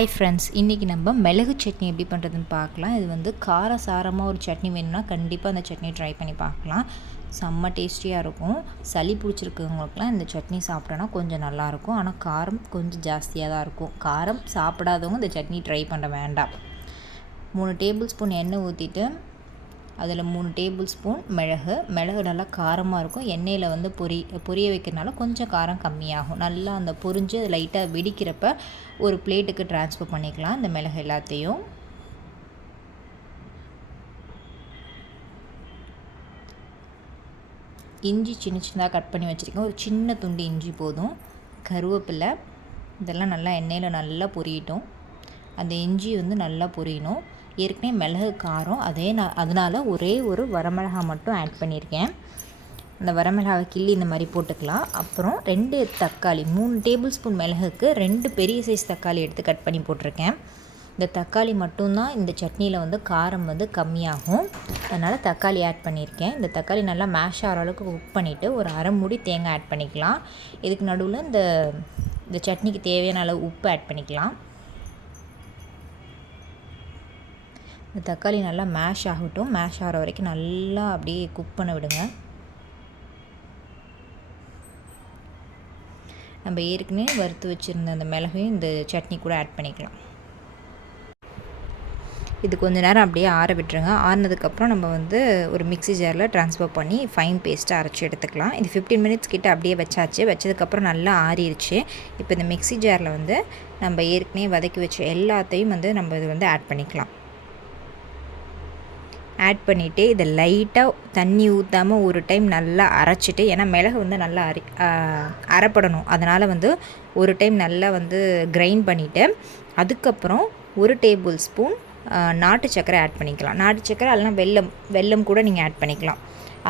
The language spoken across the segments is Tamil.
ஹாய் ஃப்ரெண்ட்ஸ், இன்றைக்கி நம்ம மிளகு சட்னி எப்படி பண்ணுறதுன்னு பார்க்கலாம். இது வந்து காரசாரமாக ஒரு சட்னி வேணும்னா கண்டிப்பாக அந்த சட்னி ட்ரை பண்ணி பார்க்கலாம். செம்ம டேஸ்டியாக இருக்கும். சளி பிடிச்சிருக்கவங்களுக்குலாம் இந்த சட்னி சாப்பிட்டோன்னா கொஞ்சம் நல்லாயிருக்கும். ஆனால் காரம் கொஞ்சம் ஜாஸ்தியாக தான் இருக்கும். காரம் சாப்பிடாதவங்க இந்த சட்னி ட்ரை பண்ண வேண்டாம். 3 டேபிள் ஸ்பூன் எண்ணெய் ஊற்றிட்டு அதில் 3 டேபிள் ஸ்பூன் மிளகு நல்லா காரமாக இருக்கும். எண்ணெயில் வந்து பொரிய வைக்கிறதுனால கொஞ்சம் காரம் கம்மியாகும். நல்லா அந்த பொரிஞ்சு அது லைட்டாக வெடிக்கிறப்ப ஒரு பிளேட்டுக்கு ட்ரான்ஸ்ஃபர் பண்ணிக்கலாம் இந்த மிளகு எல்லாத்தையும். இஞ்சி சின்ன சின்னதாக கட் பண்ணி வச்சுருக்கேன். ஒரு சின்ன துண்டு இஞ்சி போதும். கருவேப்பிலை, இதெல்லாம் நல்லா எண்ணெயில் நல்லா பொரியட்டும். அந்த இஞ்சி வந்து நல்லா பொரியணும். ஏற்கனவே மிளகு காரம் அதனால் ஒரே ஒரு வரமிளகாய் மட்டும் ஆட் பண்ணியிருக்கேன். அந்த வரமிளகாவை கிள்ளி இந்த மாதிரி போட்டுக்கலாம். அப்புறம் 2 தக்காளி, 3 டேபிள் ஸ்பூன் மிளகுக்கு 2 பெரிய சைஸ் தக்காளி எடுத்து கட் பண்ணி போட்டிருக்கேன். இந்த தக்காளி மட்டும்தான் இந்த சட்னியில் வந்து காரம் வந்து கம்மியாகும். அதனால் தக்காளி ஆட் பண்ணியிருக்கேன். இந்த தக்காளி நல்லா மேஷ் ஆகிற அளவுக்கு குக் பண்ணிவிட்டு ஒரு அரை மூடி தேங்காய் ஆட் பண்ணிக்கலாம். இதுக்கு நடுவில் இந்த சட்னிக்கு தேவையான அளவு உப்பு ஆட் பண்ணிக்கலாம். இந்த தக்காளி நல்லா மேஷ் ஆகட்டும். மேஷ் ஆகிற வரைக்கும் நல்லா அப்படியே குக் பண்ண விடுங்க. நம்ம ஏற்கனவே வறுத்து வச்சுருந்த அந்த மிளகையும் இந்த சட்னி கூட ஆட் பண்ணிக்கலாம். இது கொஞ்சம் நேரம் அப்படியே ஆற விட்டுருங்க. ஆறினதுக்கப்புறம் நம்ம வந்து ஒரு மிக்ஸி ஜாரில் ட்ரான்ஸ்ஃபர் பண்ணி ஃபைன் பேஸ்ட்டாக அரைச்சி எடுத்துக்கலாம். இது 15 மினிட்ஸ் கிட்ட அப்படியே வச்சாச்சு. வச்சதுக்கப்புறம் நல்லா ஆறிடுச்சு. இப்போ இந்த மிக்ஸி ஜாரில் வந்து நம்ம ஏற்கனவே வதக்கி வச்ச எல்லாத்தையும் வந்து நம்ம இது வந்து ஆட் பண்ணிக்கலாம். ஆட் பண்ணிவிட்டு இதை லைட்டாக தண்ணி ஊற்றாமல் ஒரு டைம் நல்லா அரைச்சிட்டு, ஏன்னா மிளகு வந்து நல்லா அரைப்படணும், அதனால் வந்து ஒரு டைம் நல்லா வந்து கிரைண்ட் பண்ணிவிட்டு அதுக்கப்புறம் 1 டேபிள் ஸ்பூன் நாட்டு சர்க்கரை ஆட் பண்ணிக்கலாம். நாட்டு சர்க்கரை இல்லைனா வெல்லம் கூட நீங்கள் ஆட் பண்ணிக்கலாம்.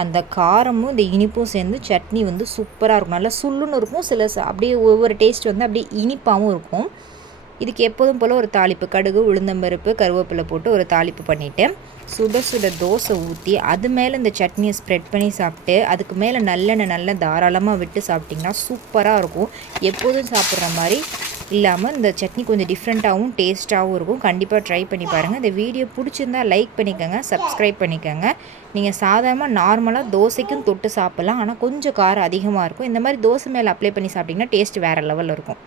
அந்த காரமும் இந்த இனிப்பும் சேர்ந்து சட்னி வந்து சூப்பராக இருக்கும். நல்லா சுள்ளுன்னு இருக்கும். அப்படியே ஒவ்வொரு டேஸ்ட் வந்து அப்படியே இனிப்பாகவும் இருக்கும். இதுக்கு எப்போதும் போல் ஒரு தாளிப்பு, கடுகு, உளுந்தம்பருப்பு, கருவேப்பிலை போட்டு ஒரு தாளிப்பு பண்ணிவிட்டு சுட தோசை ஊற்றி அது மேலே இந்த சட்னியை ஸ்ப்ரெட் பண்ணி சாப்பிட்டு அதுக்கு மேலே நல்லெண்ணெய் நல்லா தாராளமாக விட்டு சாப்பிட்டிங்கன்னா சூப்பராக இருக்கும். எப்போதும் சாப்பிட்ற மாதிரி இல்லாமல் இந்த சட்னி கொஞ்சம் டிஃப்ரெண்ட்டாகவும் டேஸ்ட்டாகவும் இருக்கும். கண்டிப்பாக ட்ரை பண்ணி பாருங்கள். இந்த வீடியோ பிடிச்சிருந்தா லைக் பண்ணிக்கோங்க, சப்ஸ்கிரைப் பண்ணிக்கோங்க. நீங்கள் சாதாரணமாக நார்மலாக தோசைக்கும் தொட்டு சாப்பிட்லாம். ஆனால் கொஞ்சம் காரம் அதிகமாக இருக்கும். இந்த மாதிரி தோசை மேலே அப்ளை பண்ணி சாப்பிட்டிங்கன்னா டேஸ்ட் வேறு லெவலில் இருக்கும்.